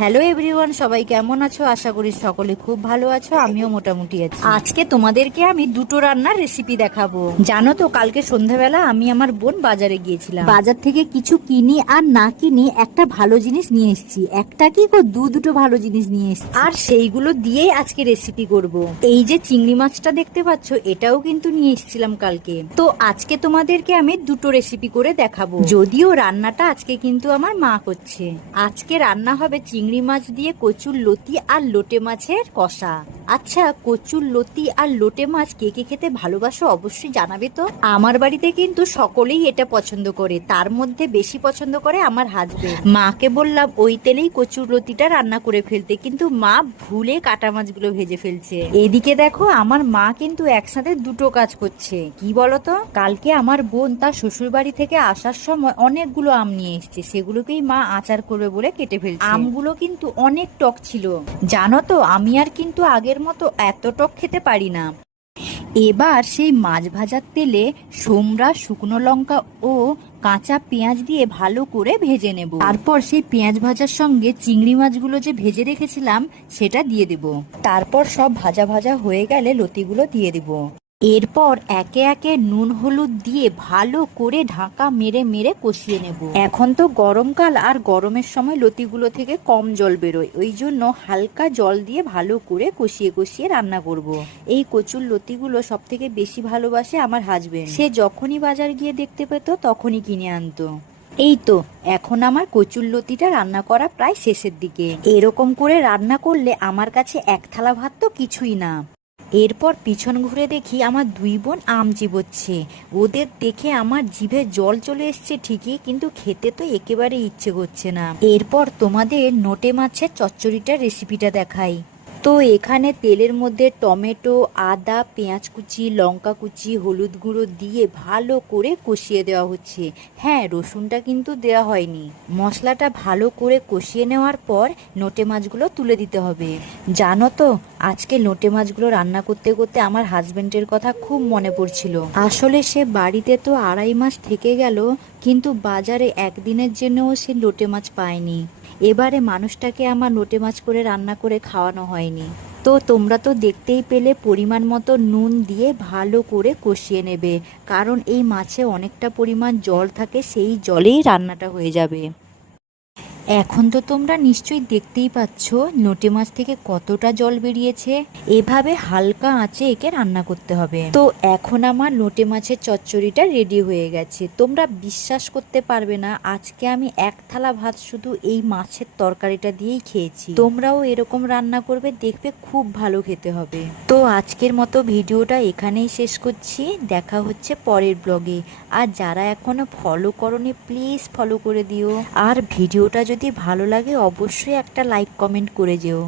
Hello everyone, সবাই কেমন আছো? আশা করি সকলে খুব ভালো আছো, আমিও মোটামুটি আছি। আজকে তোমাদেরকে আমি দুটো রান্নার রেসিপি দেখাবো। জানো তো, কালকে সন্ধ্যাবেলা আমি আমার বোন বাজারে গিয়েছিলাম। বাজার থেকে কিছু কিনি আর না কিনি একটা ভালো জিনিস নিয়ে এসেছি। একটা কি গো, দুটো ভালো জিনিস নিয়ে এসেছি, আর সেইগুলো দিয়েই আজকে রেসিপি করব। এই যে চিংড়ি মাছটা দেখতে পাচ্ছ, এটাও কিন্তু নিয়ে এসেছিলাম কালকে। তো আজকে তোমাদেরকে আমি দুটো রেসিপি করে দেখাবো। যদিও রান্নাটা আজকে কিন্তু আমার মা করছে। আজকে রান্না হবে চিংড়ি মাছ দিয়ে কচুর লতি আর লোটে মাছের কষা। আচ্ছা, কচুর লতি আর লোটে মাছ কে কে খেতে ভালোবাসো অবশ্যই জানাবে তো। আমার বাড়িতে কিন্তু সকলেই এটা পছন্দ করে, তার মধ্যে বেশি পছন্দ করে আমার হাজবেন্ড। মাকে বললাম ওই তেলেই কচুর লতিটা রান্না করে ফেলতে, কিন্তু মা ভুলে কাটা মাছগুলো ভেজে ফেলছে। এদিকে দেখো, আমার মা কিন্তু একসাথে দুটো কাজ করছে। কি বলতো, কালকে আমার বোন তার শ্বশুর বাড়ি থেকে আসার সময় অনেকগুলো আম নিয়ে এসছে, সেগুলোকেই মা আচার করবে বলে কেটে ফেলছে। আমগুলো কিন্তু অনেক টক ছিল, জানো তো। আমি আর কিন্তু আগের মতো এত টক খেতে পারি না। এবার সেই মাছ ভাজার তেলে সোমরা, শুকনো লঙ্কা ও কাঁচা পেঁয়াজ দিয়ে ভালো করে ভেজে নেব। তারপর সেই পেঁয়াজ ভাজার সঙ্গে চিংড়ি মাছগুলো যে ভেজে রেখেছিলাম সেটা দিয়ে দেব। তারপর সব ভাজা ভাজা হয়ে গেলে লতিগুলো দিয়ে দেব। এরপর একে একে নুন হলুদ দিয়ে ভালো করে ঢাকা মেরে মেরে কষিয়ে নেব। এখন তো গরমকাল, আর গরমের সময় লতিগুলো থেকে কম জল বেরোয়, ওই জন্য হালকা জল দিয়ে ভালো করে কষিয়ে কষিয়ে রান্না করব। এই কচুর লতিগুলো সব থেকে বেশি ভালোবাসে আমার হাজবেন্ড। সে যখনই বাজার গিয়ে দেখতে পেত তখনই কিনে আনতো। এই তো, এখন আমার কচুর লতিটা রান্না করা প্রায় শেষের দিকে। এরকম করে রান্না করলে আমার কাছে এক থালা ভাত তো কিছুই না। এরপর পিছন ঘুরে দেখি আমার দুই বোন আম চিবোচ্ছে। ওদের দেখে আমার জিভে জল চলে এসছে ঠিকই, কিন্তু খেতে তো একেবারে ইচ্ছে করছে না। এরপর তোমাদের নোটে মাছের চচ্চড়িটার রেসিপিটা দেখাই। তো এখানে তেলের মধ্যে টমেটো, আদা, পেঁয়াজ কুচি, লঙ্কা কুচি, হলুদ গুঁড়ো দিয়ে ভালো করে কষিয়ে দেওয়া হচ্ছে। হ্যাঁ, রসুনটা কিন্তু দেওয়া হয়নি। মশলাটা ভালো করে কষিয়ে নেওয়ার পর নোটে মাছগুলো তুলে দিতে হবে। জানো তো, আজকে নোটে মাছগুলো রান্না করতে করতে আমার হাজবেন্ডের কথা খুব মনে পড়ছিল। আসলে সে বাড়িতে তো 2.5 মাস থেকে গেল, কিন্তু বাজারে একদিনের জন্যও সে লোটে মাছ পায়নি। এবারে মানুষটাকে আমার লোটে মাছ করে রান্না করে খাওয়ানো হয়নি। তো তোমরা তো দেখতেই পেলে, পরিমাণ মতো নুন দিয়ে ভালো করে কষিয়ে নেবে, কারণ এই মাছে অনেকটা পরিমাণ জল থাকে, সেই জলেই রান্নাটা হয়ে যাবে। এখন তো তোমরা নিশ্চয়ই দেখতেই পাচ্ছ নোটে মাছ থেকে কতটা জল বেরিয়েছে। এভাবে হালকা আঁচে একে রান্না করতে হবে। তো এখন আমার নোটে মাছের চচ্চড়িটা রেডি হয়ে গেছে। তোমরা বিশ্বাস করতে পারবে না, আজকে আমি এক থালা ভাত শুধু এই মাছের তরকারিটা দিয়েই খেয়েছি। তোমরাও এরকম রান্না করবে, দেখবে খুব ভালো খেতে হবে। তো আজকের মতো ভিডিওটা এখানেই শেষ করছি। দেখা হচ্ছে পরের ব্লগে। আর যারা এখনো ফলো করোনি, প্লিজ ফলো করে দিও। আর ভিডিওটা যদি ভালো লাগে অবশ্যই একটা লাইক কমেন্ট করে যেও।